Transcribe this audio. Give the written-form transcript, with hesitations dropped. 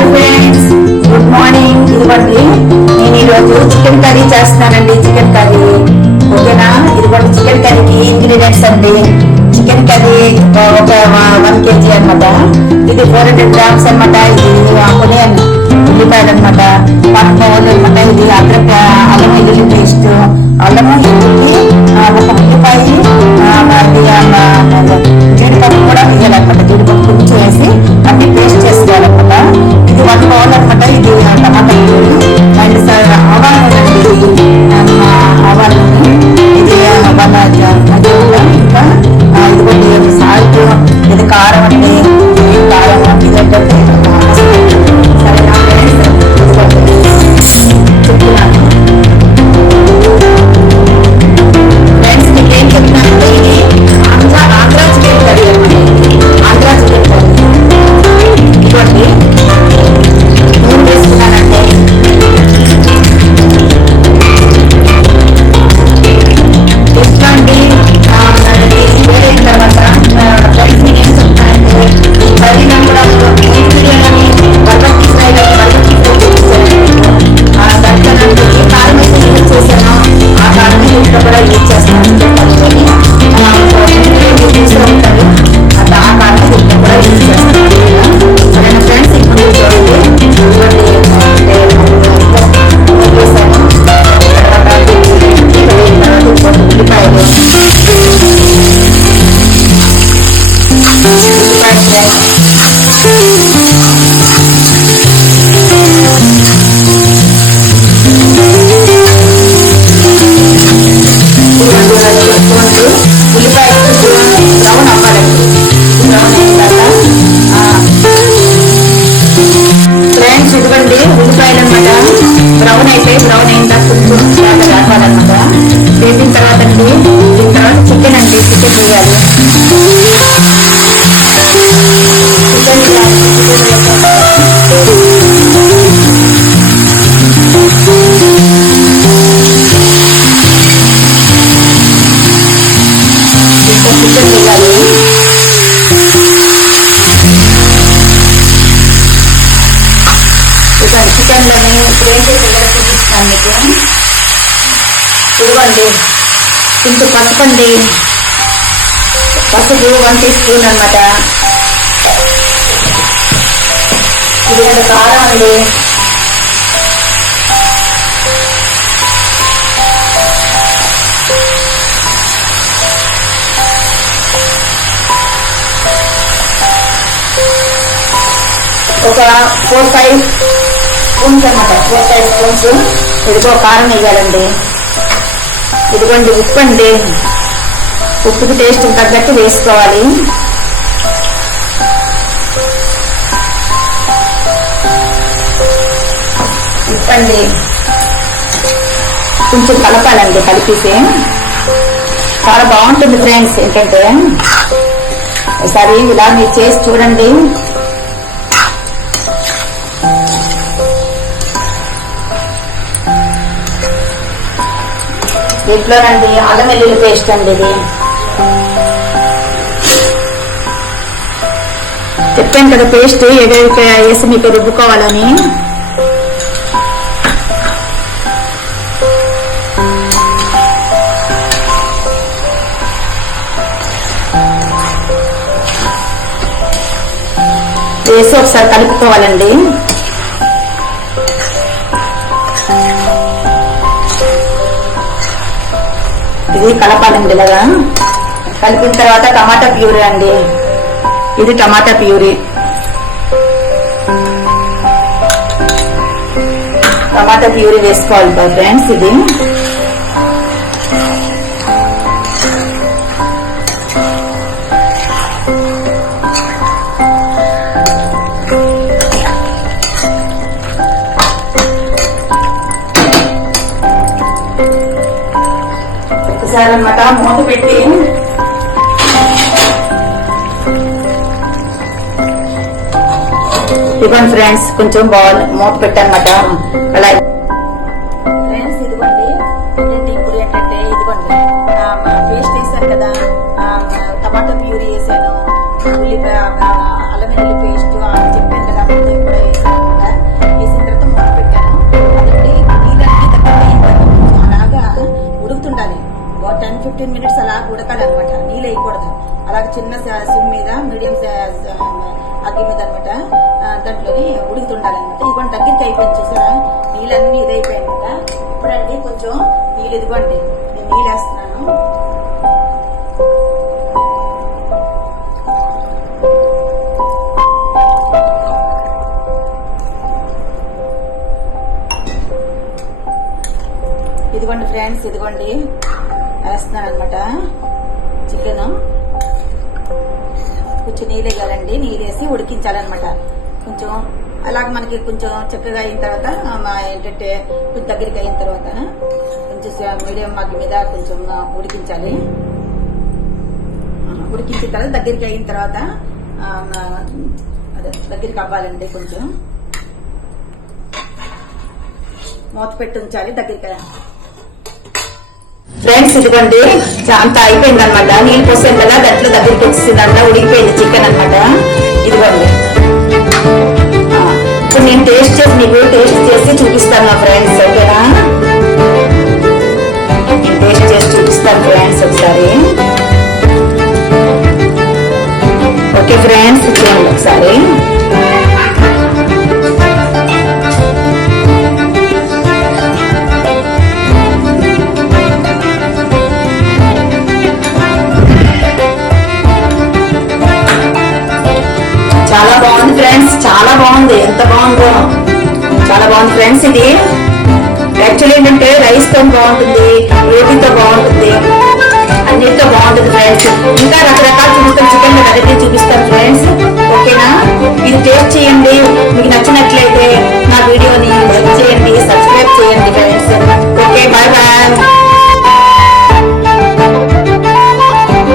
Hi friends, good morning. ఇదిగోండి నేను ఈరోజు చికెన్ కర్రీ చేస్తున్నానండి. చికెన్ కర్రీ ఓకేనా? ఇదిగోండి చికెన్ కర్రీకి ఇంగ్రీడియంట్స్ అండి. చికెన్ కర్రీ ఒక 1 kg అనమాట. ఇది 400 grams అనమాట. ఇది ఆనియన్ ఉల్లిపాయలు అనమాట. 1 bowl అనమాట. ఇది అల్లం వెల్లుల్లి పేస్ట్, అల్లము వెల్లుల్లి, ఒక ఉల్లిపాయ, జీడిపప్పు కూడా వేయాలన్నమాట. జీడిపప్పు కొంచెం వేసి అన్ని పేస్ట్ చేసుకోవాలన్నమాట. ఇది 1 bowl అనమాట. ఇది టమాటా అండ్ ఆవాలు, ఆవాలు ఇది అది ఇంకా ఇదిగోండి సాల్ట్, ఇది కారం అండి. కారం ఇది ఏంటంటే సరేనా చెప్తున్నాను ఫ్రెండ్స్. మీకు ఏం చెప్తున్నానంటే ఇది ఆంధ్రా చికెన్ కర్రీ అండి. ఆంధ్రా చికెన్ కర్రీ ఇదిగోండి నూనె వేసుకున్నానంటే ఇట్లాంటి వేరైన తర్వాత ఫ్రెండ్స్ మీకు ఏం చెప్తానంటే కర్రీలో కూడా బర్గర్ తీసాను. దాంట్లో ఏ కారం అయితే యూజ్ చేశానో ఆ కారం ఇంట్లో కూడా యూజ్ చేస్తాను. చూసే ఉంటారు ఆ కారం ఇంట్లో కూడా యూజ్ చేస్తాను. సరేనా ఫ్రెండ్స్? ఇప్పుడు చూడండి వేసాను. తర్వాత ఉల్లిపాయలు ఉల్లిపాయ బ్రౌన్ అవ్వాలండి. బ్రౌన్ అయ్యాక ఫ్రెండ్స్ ఇదిగోండి ఉల్లిపాయలు అనమాట. బ్రౌన్ అయిపోయి బ్రౌన్ అయిన కొంచెం బాగా రావాలన్నమాట. వేసిన తర్వాత అండి దీని తర్వాత చికెన్ అండి. చికెన్ వేయాలి. చికెన్ వేయాలి. ఇక్కడ చికెన్లోని ఇప్పుడు ఏం చేయాలో చూపిస్తాను మీకు. ఇవ్వండి కొంచెం పసుపు అండి. పసుపు 1 teaspoon అనమాట. ఇది కారం అండి. ఒక 4-5 స్పూన్స్ అనమాట. 4-5 స్పూన్స్ ఇదిగో కారం వేయాలండి. ఇదిగోండి ఉప్పు అండి. ఉప్పుకి టేస్ట్ తగ్గట్టు వేసుకోవాలి. ఉప్పండి కొంచెం కలపాలండి. కలిపితే చాలా బాగుంటుంది ఫ్రెండ్స్. ఏంటంటే ఒకసారి ఇలా మీరు చేసి చూడండి. దీంట్లోనండి అల్లం వెల్లుల్లి పేస్ట్ అండి. ఇది చెప్పాను కదా పేస్ట్ ఏదైతే వేసి మీకు రుబ్బుకోవాలని. వేసి ఒకసారి కలుపుకోవాలండి. ఇది కలపాలండి. ఇలాగా కలిపిన తర్వాత టమాటా ప్యూరీ అండి. ఇది టమాటా ప్యూరీ. టమాటా ప్యూరీ వేసుకోవాలి ఫ్రెండ్స్. ఇది ఒకసారి అనమాట మూత పెట్టి ఇవ్వండి ఫ్రెండ్స్. కొంచెం మూత పెట్టానమాట. అలా ఫ్రెండ్స్ ఇదిగోండి. ఇప్పుడు ఏంటంటే ఇదిగోండి పేస్ట్ వేసాను కదా, టమాటా ప్యూరీ వేసాను, ఉల్లిపాయ, అల్లం వెల్లుల్లి పేస్ట్ చెప్పాను కదా, మొత్తం కూడా వేసాను. ఉడికించాలన్నమాట. ఇదిగోండి దగ్గరికి అయిపోయింది చూసారా, నీళ్ళన్నీ ఇదైపోయాయి అనమాట. ఇప్పుడండి కొంచెం నీళ్ళు, ఇదిగోండి నేను నీళ్ళు వేస్తున్నాను. ఇదిగోండి ఫ్రెండ్స్, ఇదిగోండి వేస్తున్నాను అనమాట చికెన్. కొంచెం నీళ్ళు వేయాలండి, నీళ్ళు వేసి ఉడికించాలన్నమాట. కొంచెం అలాగే మనకి కొంచెం చక్కగా అయిన తర్వాత ఏంటంటే కొంచెం దగ్గరికి అయిన తర్వాత కొంచెం మీడియం మగ్గి మీద కొంచెం ఉడికించాలి. ఉడికించిన తర్వాత దగ్గరికి అయిన తర్వాత అదే దగ్గరికి అవ్వాలండి. కొంచెం మూత పెట్టి ఉంచాలి దగ్గరికి. ఫ్రెండ్స్ ఇదిగోండి అంతా అయిపోయింది అనమాట. నీళ్ళు పోసాం కదా, దాంట్లో దగ్గరికి వచ్చింది అంతా ఉడికిపోయింది చికెన్ అనమాట. ఇదిగోండి ఇప్పుడు నేను మీకు టేస్ట్ చేసి చూపిస్తాను మా ఫ్రెండ్స్, ఓకేనా? నేను టేస్ట్ చేసి చూపిస్తాను ఫ్రెండ్స్ ఒకసారి. ఓకే ఫ్రెండ్స్, చూడండి ఒకసారి. చాలా బాగుంది ఫ్రెండ్స్, చాలా బాగుంది. ఎంత బాగుందో, చాలా బాగుంది ఫ్రెండ్స్. ఇది యాక్చువల్లీ ఏంటంటే రైస్ తో బాగుంటుంది, రోటీతో బాగుంటుంది, అన్నిటితో బాగుంటుంది ఫ్రెండ్స్. ఇంకా రకరకాల చూపిస్తాను, చికెన్ వెరైటీ చూపిస్తాను ఫ్రెండ్స్, ఓకేనా? ఇది టేస్ట్ చేయండి, మీకు